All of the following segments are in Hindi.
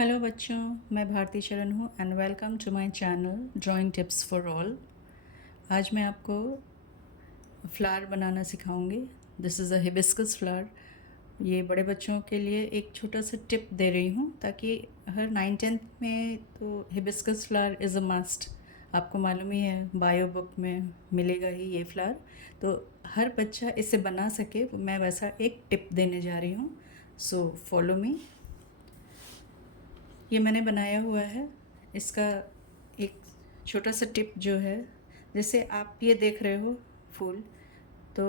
हेलो बच्चों, मैं भारती शरण हूँ and welcome to my channel drawing tips for all. आज मैं आपको फ्लावर बनाना सिखाऊंगी। This is a hibiscus flower. ये बड़े बच्चों के लिए एक छोटा सा टिप दे रही हूँ ताकि हर 9th-10th में तो hibiscus flower is a must. आपको मालूम ही है, बायो बुक में मिलेगा ही ये फ्लावर। तो हर बच्चा इसे बना सके, मैं वैसा एक टिप देने जा रही हूँ। So follow me. ये मैंने बनाया हुआ है। इसका एक छोटा सा टिप जो है, जैसे आप ये देख रहे हो फूल, तो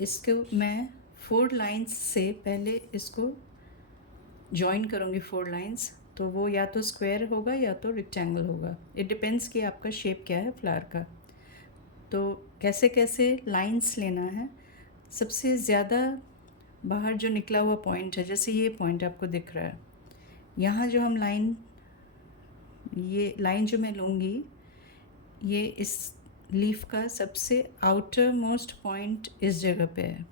इसको मैं 4 लाइंस से पहले इसको जॉइन करूँगी। 4 लाइंस तो वो या तो स्क्वायर होगा या तो रेक्टेंगल होगा। इट डिपेंड्स कि आपका शेप क्या है फ्लावर का। तो कैसे कैसे लाइंस लेना है। सबसे ज़्यादा बाहर जो निकला हुआ पॉइंट है, जैसे ये पॉइंट आपको दिख रहा है, यहाँ जो हम ये लाइन जो मैं लूँगी, ये इस लीफ का सबसे आउटर मोस्ट पॉइंट इस जगह पे है।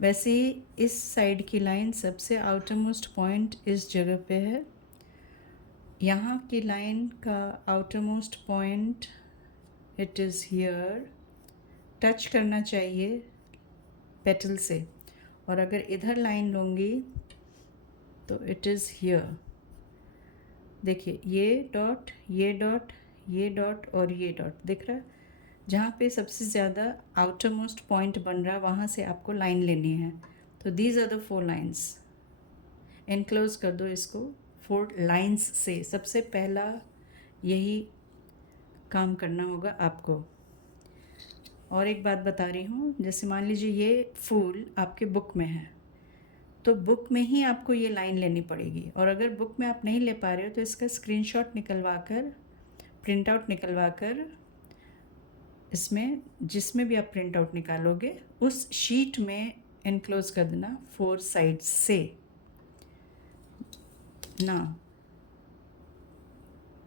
वैसे ही इस साइड की लाइन सबसे आउटर मोस्ट पॉइंट इस जगह पे है। यहाँ की लाइन का outer most point it is here. Touch करना चाहिए पेटल से। और अगर इधर लाइन लूँगी तो इट इज़ हियर। देखिए, ये डॉट, ये डॉट, ये डॉट और ये डॉट दिख रहा है। जहाँ पे सबसे ज़्यादा आउटर मोस्ट पॉइंट बन रहा है, वहाँ से आपको लाइन लेनी है। तो these are the 4 lines. Enclose कर दो इसको 4 लाइन्स से। सबसे पहला यही काम करना होगा आपको। और एक बात बता रही हूँ, जैसे मान लीजिए ये फूल आपके बुक में है, तो बुक में ही आपको ये लाइन लेनी पड़ेगी। और अगर बुक में आप नहीं ले पा रहे हो तो इसका स्क्रीनशॉट निकलवा कर, प्रिंट आउट निकलवा कर, इसमें जिसमें भी आप प्रिंट आउट निकालोगे उस शीट में एनक्लोज कर देना 4 साइड से। ना,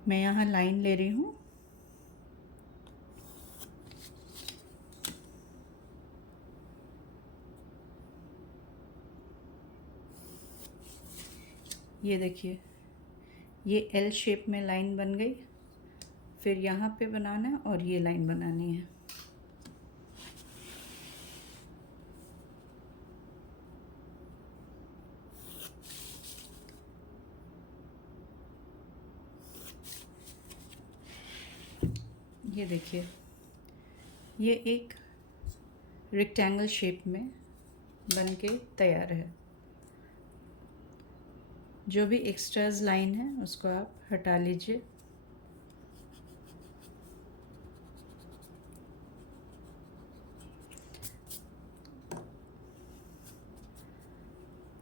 मैं यहाँ लाइन ले रही हूँ। ये देखिए, ये एल शेप में लाइन बन गई। फिर यहाँ पे बनाना और ये लाइन बनानी है। ये देखिए, ये एक रेक्टेंगल शेप में बन के तैयार है। जो भी एक्स्ट्राज लाइन है उसको आप हटा लीजिए।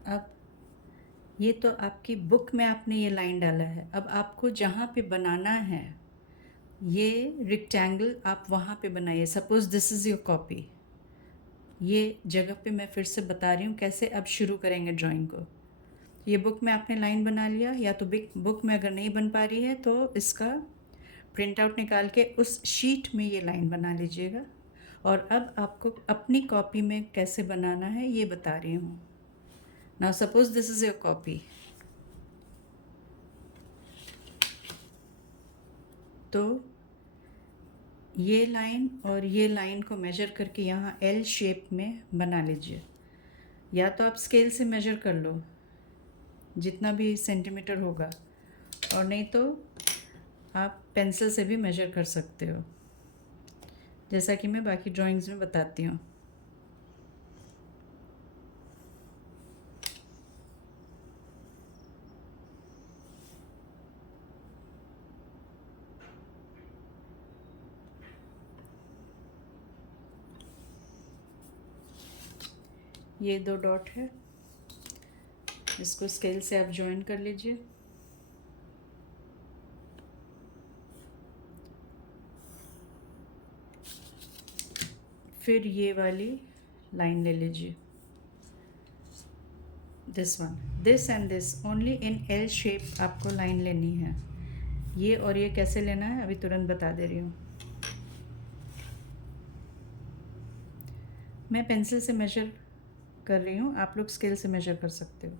अब ये तो आपकी बुक में आपने ये लाइन डाला है। अब आपको जहाँ पे बनाना है ये रेक्टेंगल, आप वहाँ पे बनाइए। Suppose this is your copy. ये जगह पे मैं फिर से बता रही हूँ कैसे अब शुरू करेंगे ड्राइंग को। ये बुक में आपने लाइन बना लिया, या तो बुक में अगर नहीं बन पा रही है तो इसका प्रिंट आउट निकाल के उस शीट में ये लाइन बना लीजिएगा। और अब आपको अपनी कॉपी में कैसे बनाना है ये बता रही हूँ। Now suppose this is your copy. तो ये लाइन और ये लाइन को मेजर करके यहाँ एल शेप में बना लीजिए। या तो आप स्केल से मेजर कर लो जितना भी सेंटीमीटर होगा, और नहीं तो आप पेंसिल से भी मेजर कर सकते हो, जैसा कि मैं बाकी ड्राइंग्स में बताती हूँ। ये 2 डॉट है, इसको स्केल से आप जॉइन कर लीजिए। फिर ये वाली लाइन ले लीजिए, this one, this and this only in L shape आपको लाइन लेनी है। ये और ये कैसे लेना है अभी तुरंत बता दे रही हूँ। मैं पेंसिल से मेजर कर रही हूँ, आप लोग स्केल से मेजर कर सकते हो।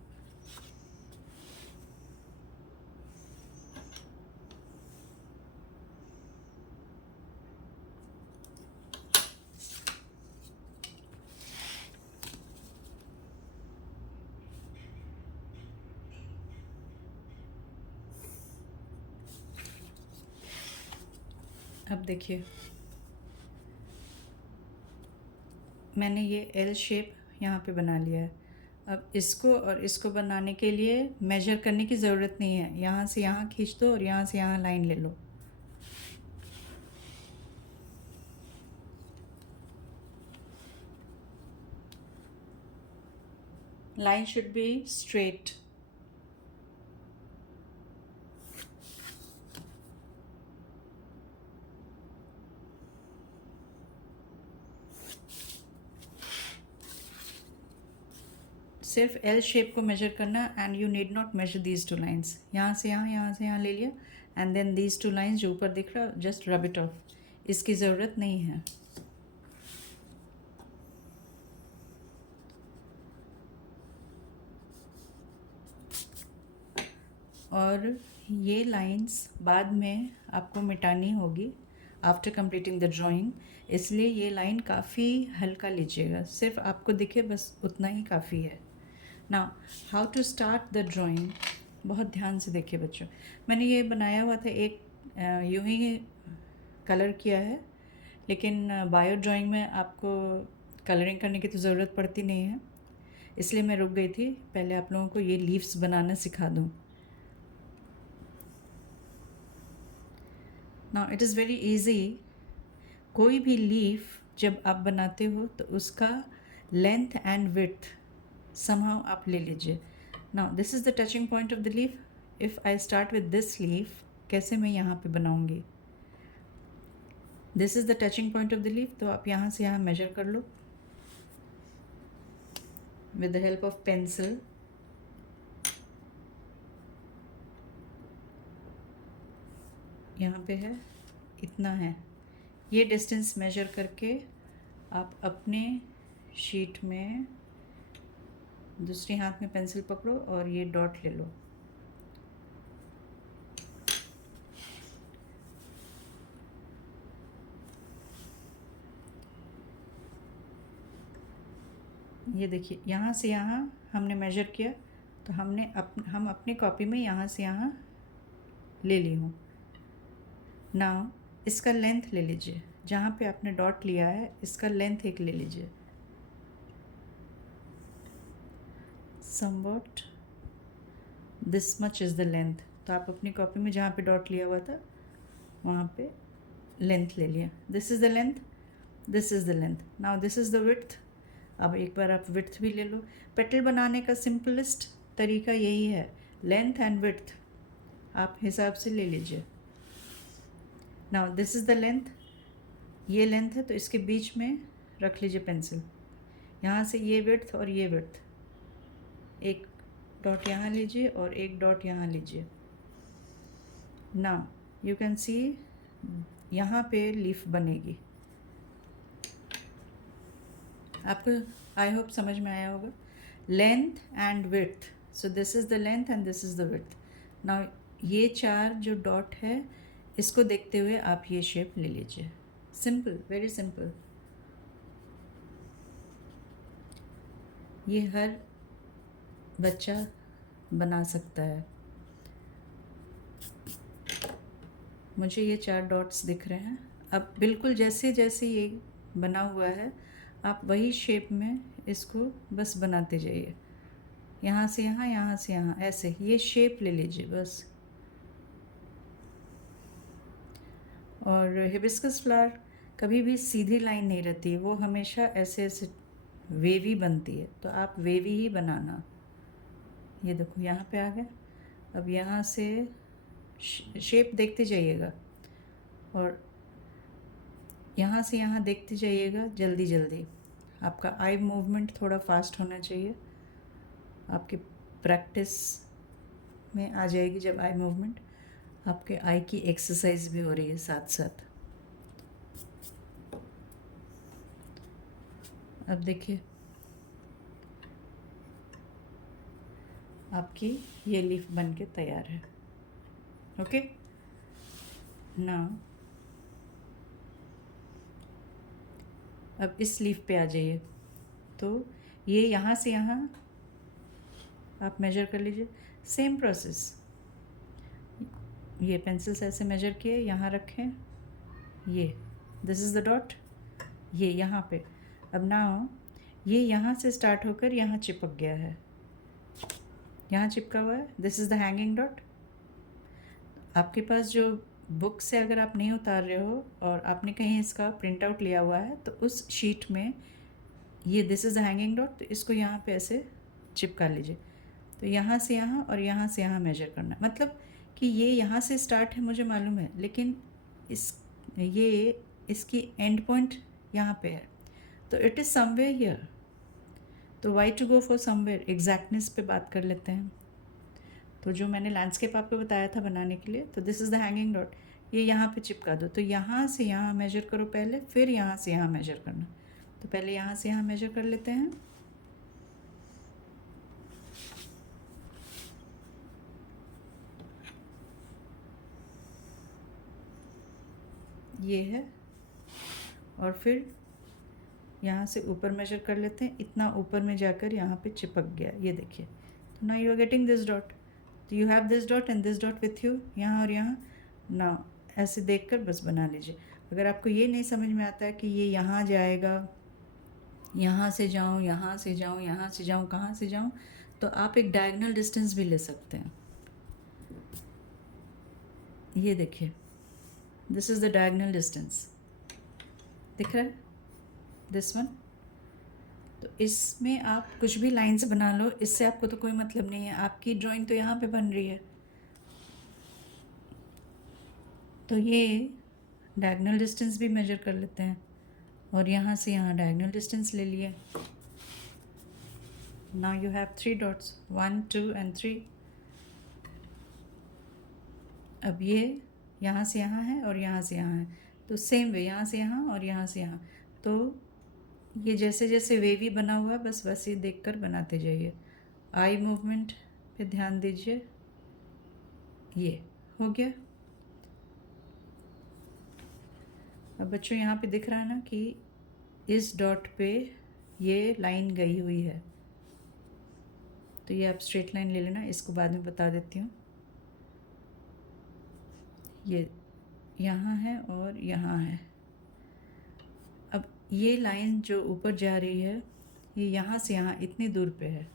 अब देखिए, मैंने ये एल शेप यहाँ पे बना लिया है। अब इसको और इसको बनाने के लिए मेजर करने की ज़रूरत नहीं है। यहाँ से यहाँ खींच दो और यहाँ से यहाँ लाइन ले लो। Line should be straight. सिर्फ एल शेप को मेजर करना and you need not measure these two lines. यहाँ से यहाँ ले लिया and then these two lines जो ऊपर दिख रहा जस्ट रब इट ऑफ, इसकी ज़रूरत नहीं है। और ये लाइंस बाद में आपको मिटानी होगी आफ्टर कंप्लीटिंग द ड्राइंग, इसलिए ये लाइन काफ़ी हल्का लीजिएगा, सिर्फ आपको दिखे बस उतना ही काफ़ी है। Now how to start the drawing, बहुत ध्यान से देखिए बच्चों। मैंने ये बनाया हुआ था, एक यूं ही कलर किया है, लेकिन बायो ड्राइंग में आपको कलरिंग करने की तो ज़रूरत पड़ती नहीं है, इसलिए मैं रुक गई थी। पहले आप लोगों को ये लीव्स बनाना सिखा दूँ। Now it is very easy. कोई भी लीफ जब आप बनाते हो तो उसका लेंथ एंड विड्थ समहाउ आप ले लीजिए। Now this is the touching point of the leaf. If I start with this leaf, कैसे मैं यहाँ पे बनाऊँगी, this is the touching point of the leaf, तो आप यहाँ से यहाँ मेजर कर लो with the help of pencil. यहाँ पे है, इतना है, ये डिस्टेंस मेजर करके आप अपने शीट में दूसरे हाथ में पेंसिल पकड़ो और ये डॉट ले लो। ये देखिए, यहाँ से यहाँ हमने मेजर किया, तो हम अपनी कॉपी में यहाँ से यहाँ ले ली हूँ। नाउ इसका लेंथ ले लीजिए, जहाँ पे आपने डॉट लिया है इसका लेंथ एक ले लीजिए, somewhat this much is the length. तो आप अपनी कॉपी में जहाँ पे डॉट लिया हुआ था वहाँ पे लेंथ ले लिया। This is the length, this is the length. Now this is the width. अब एक बार आप विड्थ भी ले लो। पेटल बनाने का सिंपलेस्ट तरीका यही है, लेंथ एंड विड्थ आप हिसाब से ले लीजिए। Now this is the length, ये लेंथ है तो इसके बीच में रख लीजिए पेंसिल। यहाँ से ये विड्थ और ये विड्थ, एक डॉट यहाँ लीजिए और एक डॉट यहाँ लीजिए। नाउ यू कैन सी यहाँ पे लीफ बनेगी। आपको आई होप समझ में आया होगा, length and width. So this is the length and this is the width. Now ये चार जो डॉट है इसको देखते हुए आप ये शेप ले लीजिए। Simple, very simple. ये हर बच्चा बना सकता है। मुझे ये चार डॉट्स दिख रहे हैं। अब बिल्कुल जैसे जैसे ये बना हुआ है आप वही शेप में इसको बस बनाते जाइए, यहाँ से यहाँ, ऐसे ये शेप ले लीजिए बस। और हिबिस्कस फ्लावर कभी भी सीधी लाइन नहीं रहती, वो हमेशा ऐसे ऐसे वेवी बनती है, तो आप वेवी ही बनाना। ये देखो यहाँ पे आ गया। अब यहाँ से शेप देखते जाइएगा और यहाँ से यहाँ देखते जाइएगा जल्दी जल्दी। आपका आई मूवमेंट थोड़ा फास्ट होना चाहिए, आपकी प्रैक्टिस में आ जाएगी जब आई मूवमेंट, आपके आई की एक्सरसाइज भी हो रही है साथ साथ। अब देखिए आपकी ये लीफ बन के तैयार है। ओके, नाउ अब इस लीफ पे आ जाइए। तो ये यहाँ से यहाँ आप मेजर कर लीजिए, सेम प्रोसेस। ये पेंसिल से ऐसे मेजर किए, यहाँ रखें ये दिस इज़ द डॉट, ये यहाँ पे। अब नाउ ये यहाँ से स्टार्ट होकर यहाँ चिपक गया है, यहाँ चिपका हुआ है, this is the hanging dot. आपके पास जो बुक से अगर आप नहीं उतार रहे हो और आपने कहीं इसका प्रिंट आउट लिया हुआ है तो उस शीट में ये this is the hanging dot, तो इसको यहाँ पे ऐसे चिपका लीजिए। तो यहाँ से यहाँ और यहाँ से यहाँ मेजर करना, मतलब कि ये यहाँ से स्टार्ट है मुझे मालूम है, लेकिन ये इसकी एंड पॉइंट यहाँ पे है, तो इट इज़ समवेयर हियर। तो why to go for somewhere, exactness पे बात कर लेते हैं। तो जो मैंने लैंडस्केप आपको बताया था बनाने के लिए, तो this is the hanging dot, ये यहाँ पे चिपका दो। तो यहाँ से यहाँ मेजर करो पहले, फिर यहाँ से यहाँ मेजर करना। तो पहले यहाँ से यहाँ मेजर कर लेते हैं। ये है, और फिर यहाँ से ऊपर मेजर कर लेते हैं, इतना ऊपर में जाकर यहाँ पे चिपक गया, ये देखिए। तो ना you are getting this dot, तो you have this dot and this dot with you, यहाँ और यहाँ। ना ऐसे देखकर बस बना लीजिए। अगर आपको ये नहीं समझ में आता है कि ये यहाँ जाएगा, यहाँ से जाऊँ, यहाँ से जाऊँ, यहाँ से जाऊँ, कहाँ से जाऊँ, तो आप एक डायगोनल डिस्टेंस भी ले सकते हैं। ये देखिए, this is the diagonal distance, दिख रहा है, दिस वन। तो इसमें आप कुछ भी लाइंस बना लो, इससे आपको तो कोई मतलब नहीं है, आपकी ड्राइंग तो यहाँ पे बन रही है। तो ये डायगोनल डिस्टेंस भी मेजर कर लेते हैं, और यहाँ से यहाँ डायगोनल डिस्टेंस ले लिए। Now you have 3 dots, 1 2 and 3। अब ये यहाँ से यहाँ है और यहाँ से यहाँ है, तो सेम वे यहाँ से यहाँ और यहाँ से यहाँ। तो ये जैसे जैसे वेवी बना हुआ है, बस वैसे देख कर बनाते जाइए। आई मूवमेंट पे ध्यान दीजिए, ये हो गया। अब बच्चों यहाँ पे दिख रहा है ना कि इस डॉट पे ये लाइन गई हुई है, तो ये आप स्ट्रेट लाइन ले लेना, इसको बाद में बता देती हूँ। ये यहाँ है और यहाँ है। अब ये लाइन जो ऊपर जा रही है, ये यहाँ से यहाँ इतनी दूर पे है,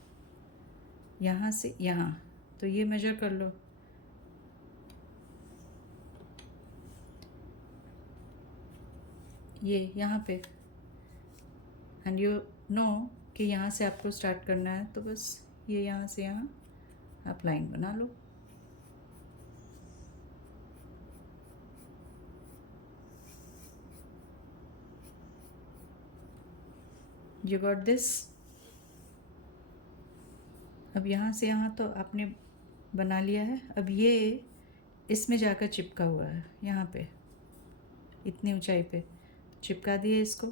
यहाँ से यहाँ, तो ये मेजर कर लो। ये यहाँ पे, एंड यू नो कि यहाँ से आपको स्टार्ट करना है, तो बस ये यहाँ से यहाँ आप लाइन बना लो। You got this. अब यहाँ से यहाँ तो आपने बना लिया है। अब ये इसमें जाकर चिपका हुआ है, यहाँ पे इतनी ऊंचाई पे चिपका दिए इसको,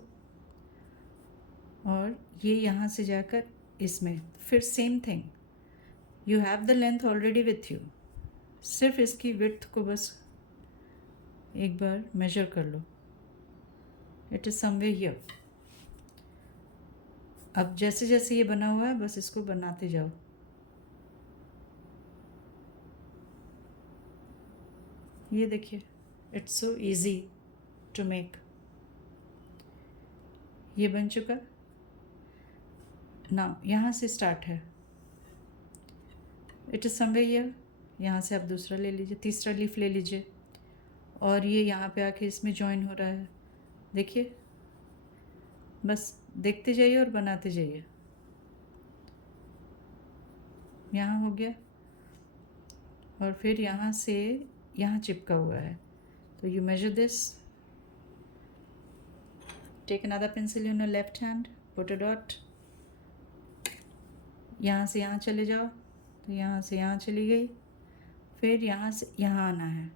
और ये यहाँ से जाकर इसमें, फिर same thing, you have the length already with you, सिर्फ इसकी विड्थ को बस एक बार मेजर कर लो, इट इज़ समवेयर हियर। अब जैसे जैसे ये बना हुआ है, बस इसको बनाते जाओ। ये देखिए, it's so easy to make. ये बन चुका। ना यहाँ से स्टार्ट है, इट इज़ समवेयर हियर। यहाँ से आप दूसरा ले लीजिए, तीसरा लीफ ले लीजिए, और ये यहाँ पे आके इसमें जॉइन हो रहा है, देखिए। बस देखते जाइए और बनाते जाइए। यहाँ हो गया, और फिर यहाँ से यहाँ चिपका हुआ है, तो you measure this, take another pencil in your left hand, put a dot, यहाँ से यहाँ चले जाओ, तो यहाँ से यहाँ चली गई, फिर यहाँ से यहाँ आना है,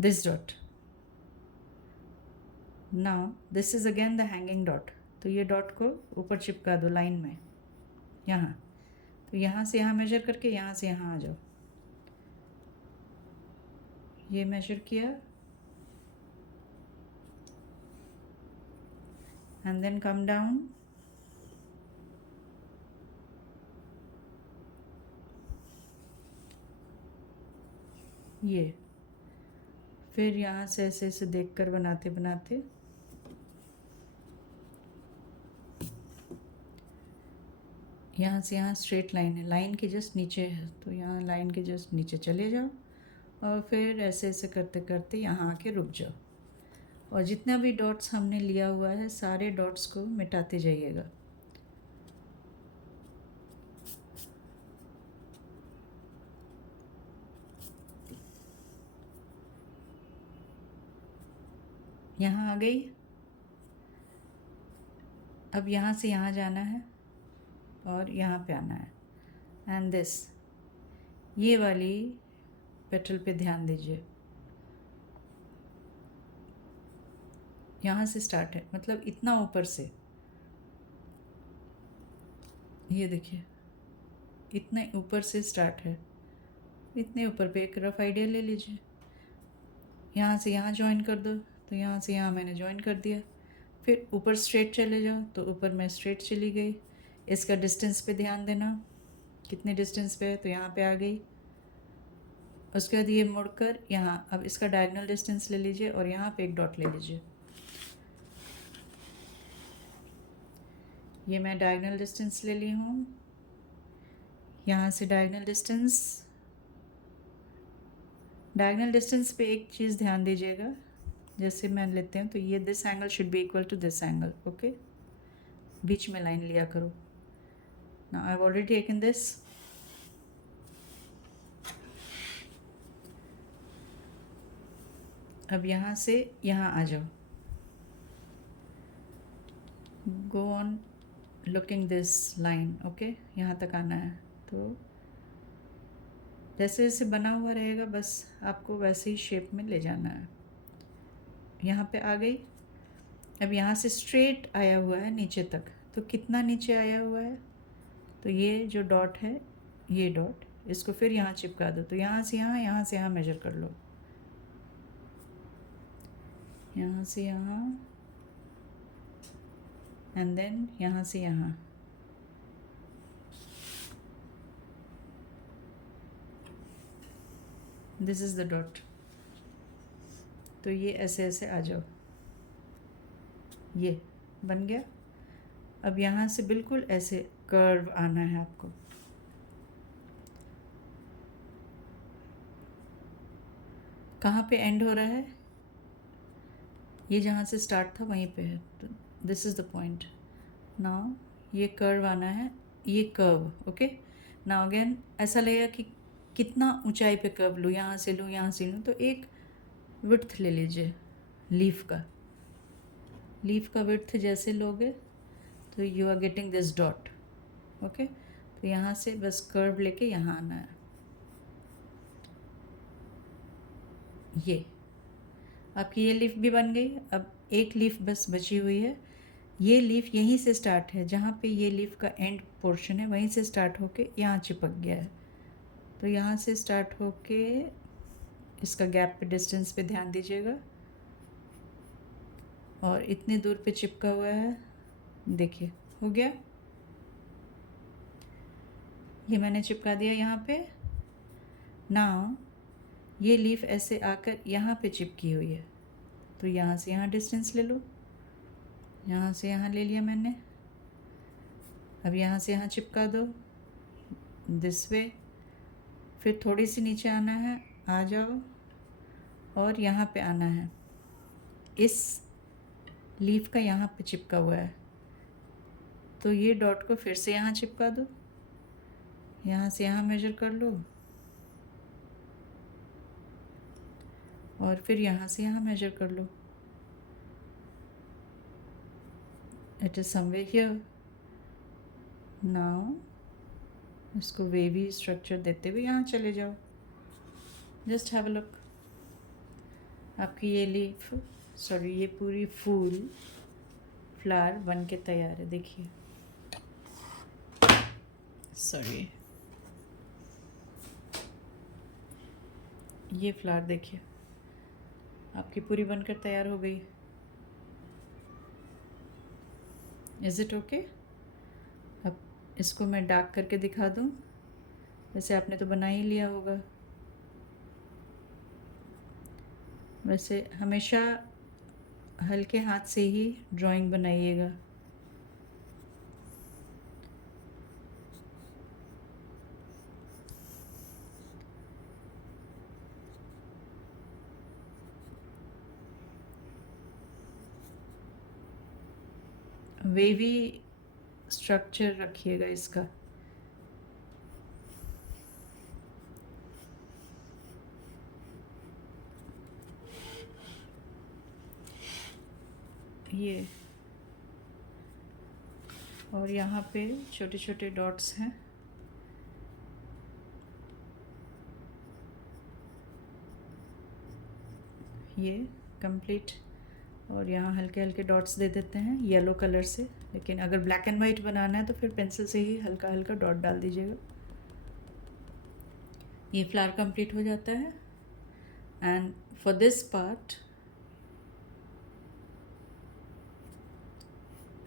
this dot. Now this is again the hanging dot, तो ये डॉट को ऊपर चिपका दो लाइन में, यहाँ। तो यहाँ से यहाँ मेजर करके यहाँ से यहाँ आ जाओ, ये मेजर किया, एंड देन कम डाउन, ये फिर यहाँ से ऐसे ऐसे देख कर बनाते बनाते यहाँ से यहाँ स्ट्रेट लाइन है, लाइन के जस्ट नीचे है, तो यहाँ लाइन के जस्ट नीचे चले जाओ और फिर ऐसे ऐसे करते करते यहाँ आके रुक जाओ और जितना भी डॉट्स हमने लिया हुआ है सारे डॉट्स को मिटाते जाइएगा। यहाँ आ गई। अब यहाँ से यहाँ जाना है और यहाँ पे आना है एंड दिस, ये वाली पेटल पे ध्यान दीजिए। यहाँ से स्टार्ट है, मतलब इतना ऊपर से, ये देखिए इतने ऊपर से स्टार्ट है। इतने ऊपर पे एक रफ आइडिया ले लीजिए। यहाँ से यहाँ ज्वाइन कर दो, तो यहाँ से यहाँ मैंने ज्वाइन कर दिया। फिर ऊपर स्ट्रेट चले जाओ, तो ऊपर मैं स्ट्रेट चली गई। इसका डिस्टेंस पे ध्यान देना, कितने डिस्टेंस पे है, तो यहाँ पे आ गई। उसके बाद ये मुड़कर यहाँ, अब इसका डायगोनल डिस्टेंस ले लीजिए और यहाँ पे एक डॉट ले लीजिए। ये मैं डायगोनल डिस्टेंस ले ली हूँ। यहाँ से डायगोनल डिस्टेंस पे एक चीज़ ध्यान दीजिएगा, जैसे मैं लेते हैं तो ये this angle should be equal to this angle, okay. बीच में लाइन लिया करो। Now I have already taken this. अब यहाँ से यहाँ आ जाओ, go on looking this line, okay. यहाँ तक आना है, तो जैसे जैसे बना हुआ रहेगा बस आपको वैसे ही शेप में ले जाना है। यहाँ पे आ गई। अब यहाँ से स्ट्रेट आया हुआ है नीचे तक, तो कितना नीचे आया हुआ है, तो ये जो डॉट है, ये डॉट, इसको फिर यहाँ चिपका दो। तो यहाँ से यहाँ मेजर कर लो, यहाँ से यहाँ एंड देन यहाँ से यहाँ। This is the dot. तो ये ऐसे ऐसे आ जाओ, ये बन गया। अब यहाँ से बिल्कुल ऐसे कर्व आना है आपको। कहाँ पे एंड हो रहा है, ये जहाँ से स्टार्ट था वहीं पे है, तो this is the point. Now ये कर्व आना है, ये कर्व, ओके। नाउ अगेन ऐसा लगेगा कि कितना ऊंचाई पे कर्व लूँ, यहाँ से लूँ, यहाँ से लूँ, तो एक विड्थ ले लीजिए लीफ का विड्थ जैसे लोगे तो you are getting this dot, okay. तो यहाँ से बस कर्व लेके यहाँ आना है। ये आपकी ये लीफ भी बन गई। अब एक लीफ बस बची हुई है। ये लीफ यहीं से स्टार्ट है, जहाँ पे ये लीफ का एंड पोर्शन है वहीं से स्टार्ट होके यहाँ चिपक गया है। तो यहाँ से स्टार्ट होके इसका गैप पे, डिस्टेंस पे ध्यान दीजिएगा और इतनी दूर पे चिपका हुआ है, देखिए हो गया। ये मैंने चिपका दिया यहाँ पे। नाउ ये लीफ ऐसे आकर यहाँ पे चिपकी हुई है, तो यहाँ से यहाँ डिस्टेंस ले लो, यहाँ से यहाँ ले लिया मैंने। अब यहाँ से यहाँ चिपका दो दिस वे। फिर थोड़ी सी नीचे आना है, आ जाओ और यहाँ पे आना है। इस लीफ का यहाँ पे चिपका हुआ है, तो ये डॉट को फिर से यहाँ चिपका दो, यहाँ से यहाँ मेजर कर लो और फिर यहाँ से यहाँ मेजर कर लो। It is somewhere here. Now इसको वेवी स्ट्रक्चर देते हुए यहाँ चले जाओ। Just have a look. आपकी ये लीफ, सॉरी ये पूरी फूल फ्लावर बन के तैयार है, देखिए। सॉरी, ये फ्लावर देखिए आपकी पूरी बनकर तैयार हो गई। Is it okay? अब इसको मैं डार्क करके दिखा दूँ, वैसे आपने तो बना ही लिया होगा। वैसे हमेशा हल्के हाथ से ही ड्राइंग बनाइएगा। वेवी स्ट्रक्चर रखिएगा इसका। ये और यहाँ पे छोटे छोटे डॉट्स हैं। ये कंप्लीट। और यहाँ हल्के हल्के डॉट्स दे देते हैं येलो कलर से, लेकिन अगर ब्लैक एंड वाइट बनाना है तो फिर पेंसिल से ही हल्का हल्का डॉट डाल दीजिएगा। ये फ्लावर कंप्लीट हो जाता है। And for this part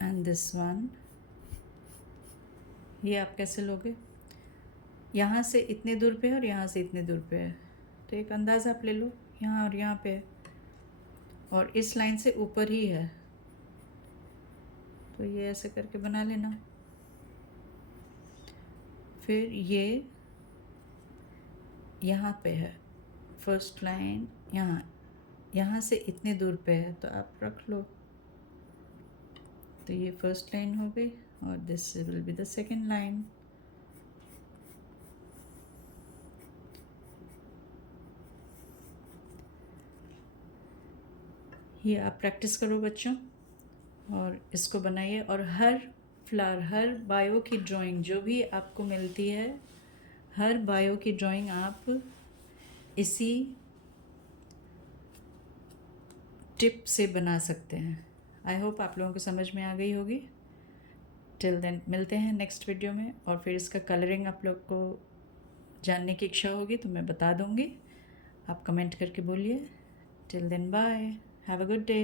and this one, ये आप कैसे लोगे? यहाँ से इतने दूर पे है और यहाँ से इतने दूर पे है, तो एक अंदाज़ा आप ले लो, यहाँ और यहाँ पे है, और इस लाइन से ऊपर ही है, तो ये ऐसे करके बना लेना। फिर ये यहाँ पे है, फर्स्ट लाइन यहाँ से इतने दूर पे है, तो आप रख लो। तो ये फर्स्ट लाइन हो गई और this will be the second line. ये आप प्रैक्टिस करो बच्चों और इसको बनाइए। और हर फ्लावर, हर बायो की ड्राइंग जो भी आपको मिलती है, हर बायो की ड्राइंग आप इसी टिप से बना सकते हैं। आई होप आप लोगों को समझ में आ गई होगी। टिल देन मिलते हैं नेक्स्ट वीडियो में, और फिर इसका कलरिंग आप लोग को जानने की इच्छा होगी तो मैं बता दूँगी, आप कमेंट करके बोलिए। Till then bye, have a good day.